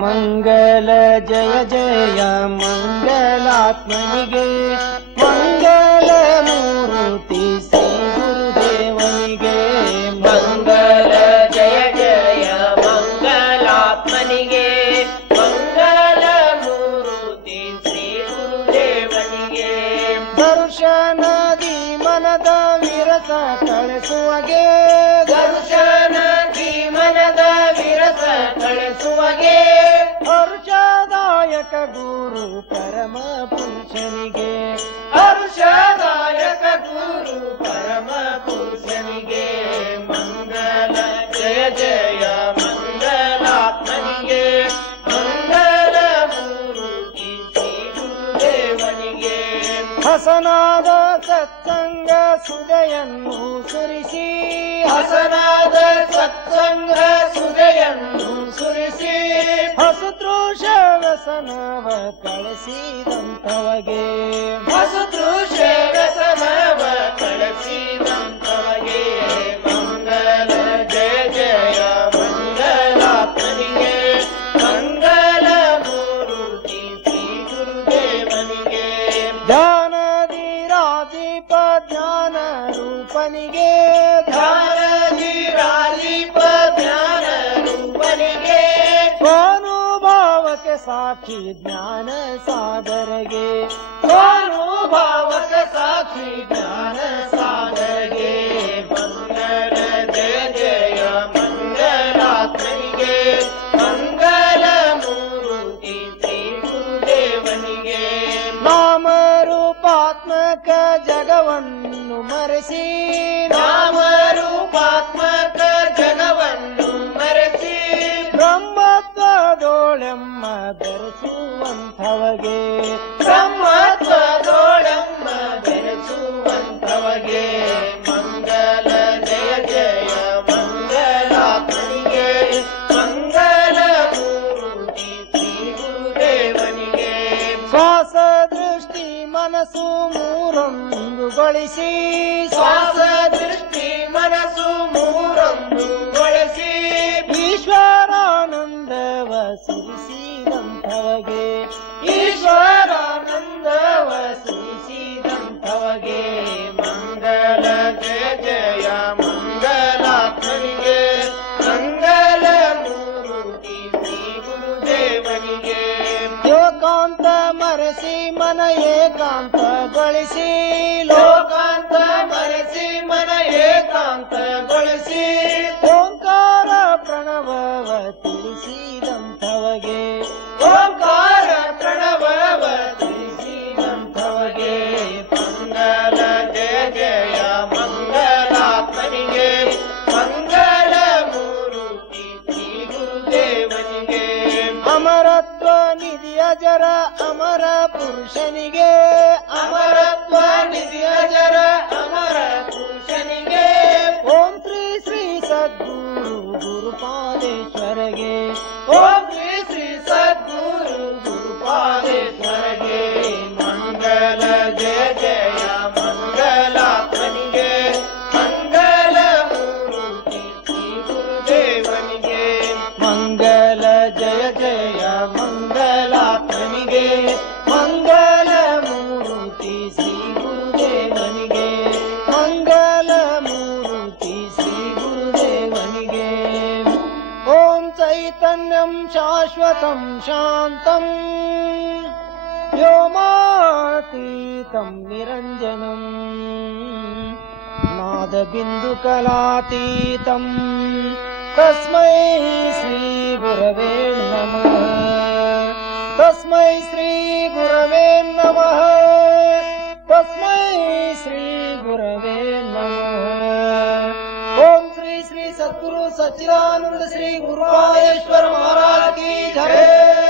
ಮಂಗಲ ಜಯ ಜಯ ಮಂಗಲಾತ್ಮನಿಗೆ ಮಂಗಲ ಮೂರುತಿ ಶ್ರೀ ಗುರುದೇವನಿಗೆ ಮಂಗಲ ಜಯ ಜಯ ಮಂಗಲಾತ್ಮನಿಗೆ ಮಂಗಲ ಮೂರುತಿ ಶ್ರೀ ಗುರುದೇವನಿಗೆ ದರ್ಶನದಿ ಮನದ ವಿರಸ ಕಳಿಸುವಗೆ ಗುರು ಪರಮ ಪುರುಷನಿಗೆ ಹರ್ಷದಾಯಕ ಗುರು ಪರಮ ಪುರುಷನಿಗೆ ಮಂಗಲ ಜಯ ಜಯ ಮಂಗಲಾತ್ಮನಿಗೆ. ಮಂಗಲ ಮೂರುತಿ ದೇವನಿಗೆ ಹಸನಾದ ಸತ್ಸಂಗ ಸುದೆಯನ್ನು ಸುರಿಸಿ. ಹಸನಾದ ಸತ್ಸಂಗ ಸುದೆಯನ್ನು ವ್ಯಸನವ ಕಳಿಸಿದಂತವಗೆ. ಹಸುತೃಷ ವ್ಯಸನವ ಕಳಿಸಿದಂತವಗೆ. ಮಂಗಲ ಜಯ ಜಯ ಮಂಗಲಾತ್ಮನಿಗೆ ಮಂಗಲ ಮೂರುತಿ ಶ್ರೀ ಗುರುದೇವನಿಗೆ ಧ್ಯಾನದಿ ರಾದೀಪ ಜ್ಞಾನ ರೂಪನಿಗೆ. ಧಾರದಿ ಸಾಕ್ಷಿ ಜ್ಞಾನ ಸಾಗರಗೆ. ಸ್ವಾನುಭಾವಕ ಸಾಕ್ಷಿ ಜ್ಞಾನ ಸಾಗರಗೆ. ಮಂಗಲ ಜಯ ಜಯ ಗುರುದೇವನಿಗೆ ನಾಮ ರೂಪಾತ್ಮಕ ಜಗವನ್ನು ಮರೆಸಿ. ನಾಮ ಬ್ರಹ್ಮತ್ವದೋಳೆಮ್ಮ ಬೆರೆಸುವಂಥವಗೆ. ಬ್ರಹ್ಮತ್ವದೋಳಮ್ಮ ಬೆರೆಸುವಂತವಗೆ ಮಂಗಲ ಜಯ ಜಯ ಶ್ವಾಸ ದೃಷ್ಟಿ ಮನಸ್ಸು ಮೂರೊಂದುಗೊಳಿಸಿ. ಶ್ವಾಸ ದೃಷ್ಟಿ ಮನಸ್ಸು ಏಕಾಂತಗೊಳಿಸಿ ಲೋಕಾಂತ ಮರೆಸಿ ಮನ ಬಳಸಿ ಓಂಕಾರ ಪ್ರಣವವ ತಿಳಿಸಿದಂಥವಗೆ. ನಿಧಿಯ ಜರ ಅಮರ ಪುರುಷನಿಗೆ. ಅಮರತ್ವ ನಿಧಿಯ ಜರ ಅಮರ ಪುರುಷನಿಗೆ. ಓಂ ಶ್ರೀ ಶ್ರೀ ಸದ್ಗುರು ಗುರುಪಾದೇಶ್ವರಗೆ. ಓಂ ಶ್ರೀ ಶ್ರೀ ಸದ್ಗುರು ಗುರುಪಾದೇಶ್ವರಗೆ. ಮಂಗಲ ಜಯ. शाश्वतं शान्तम् व्योमातीतम् निरञ्जनम् नादबिन्दुकलातीतम् तस्मै श्रीगुरवे नमः। तस्मै श्रीगुरवे नमः। सद्गुरु सच्चिदानंद श्री गुरुवायुश्वर महाराज की जय।